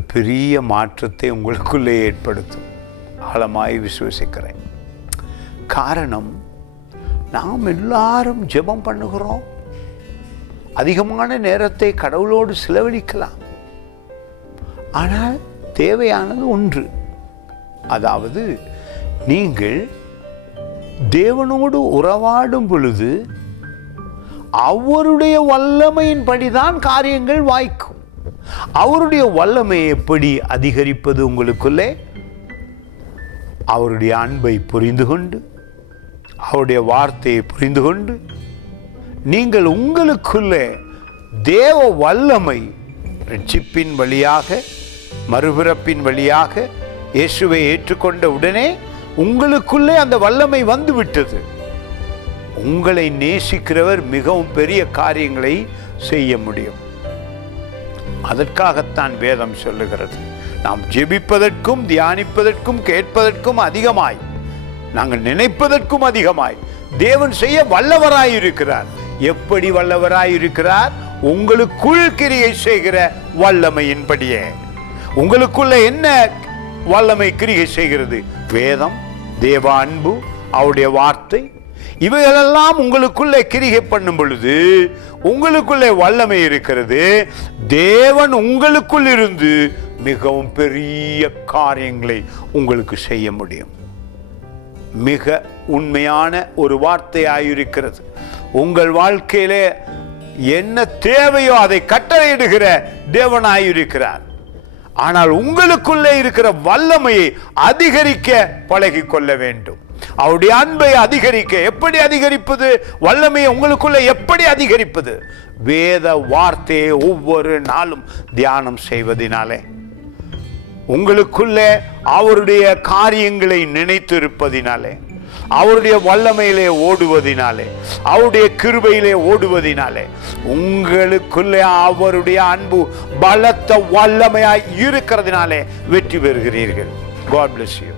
ஒரு பெரிய மாற்றத்தை உங்களுக்குள்ளே ஏற்படுத்தும். ஆழமாய் விசுவசிக்கிறேன். காரணம், நாம் எல்லாரும் ஜெபம் பண்ணுகிறோம், அதிகமான நேரத்தை கடவுளோடு செலவழிக்கலாம். ஆனால் தேவையானது ஒன்று, அதாவது நீங்கள் தேவனோடு உறவாடும் பொழுது அவருடைய வல்லமையின்படிதான் காரியங்கள் வாய்க்கும். அவருடைய வல்லமையை எப்படி அதிகரிப்பது? உங்களுக்குள்ளே அவருடைய அன்பை புரிந்து கொண்டு, அவருடைய வார்த்தையை புரிந்து கொண்டு, நீங்கள் உங்களுக்குள்ளே தேவ வல்லமை ரட்சிப்பின் வழியாக, மறுபிறப்பின் வழியாக இயேசுவை ஏற்றுக்கொண்ட உடனே உங்களுக்குள்ளே அந்த வல்லமை வந்து விட்டது. உங்களை நேசிக்கிறவர் மிகவும் பெரிய காரியங்களை செய்ய முடியும். அதற்காகத்தான் வேதம் சொல்லுகிறது, நாம் ஜெபிப்பதற்கும் தியானிப்பதற்கும் கேட்பதற்கும் அதிகமாய், நாங்கள் நினைப்பதற்கும் அதிகமாய் தேவன் செய்ய வல்லவராயிருக்கிறார். எப்படி வல்லவராயிருக்கிறார்? உங்களுக்குள் கிரியை செய்கிற வல்லமையின்படியே. உங்களுக்குள்ள என்ன வல்லமை கிரியை செய்கிறது? வேதம், தேவ அன்பு, அவருடைய வார்த்தை, இவைகளெல்லாம் உங்களுக்குள்ளே கிரியை பண்ணும் பொழுது உங்களுக்குள்ளே வல்லமை இருக்கிறது. தேவன் உங்களுக்குள் இருந்து மிகவும் பெரிய காரியங்களை உங்களுக்கு செய்ய முடியும். மிக உண்மையான ஒரு வார்த்தையாயிருக்கிறது. உங்கள் வாழ்க்கையிலே என்ன தேவையோ அதை கட்டளையிடுகிற தேவனாயிருக்கிறார். ஆனால் உங்களுக்குள்ளே இருக்கிற வல்லமையை அதிகரிக்க பழகி கொள்ள வேண்டும். அவருடைய அன்பை அதிகரிக்க எப்படி அதிகரிப்பது? வல்லமையை உங்களுக்குள்ளே எப்படி அதிகரிப்பது? வேத வார்த்தையை ஒவ்வொரு நாளும் தியானம் செய்வதினாலே, உங்களுக்குள்ளே அவருடைய காரியங்களை நினைத்து இருப்பதினாலே, அவருடைய வல்லமையிலே ஓடுவதினாலே, அவருடைய கிருபையிலே ஓடுவதினாலே உங்களுக்குள்ளே அவருடைய அன்பு பலத்த வல்லமையாய் இருக்கிறதினாலே வெற்றி பெறுகிறீர்கள். God bless you.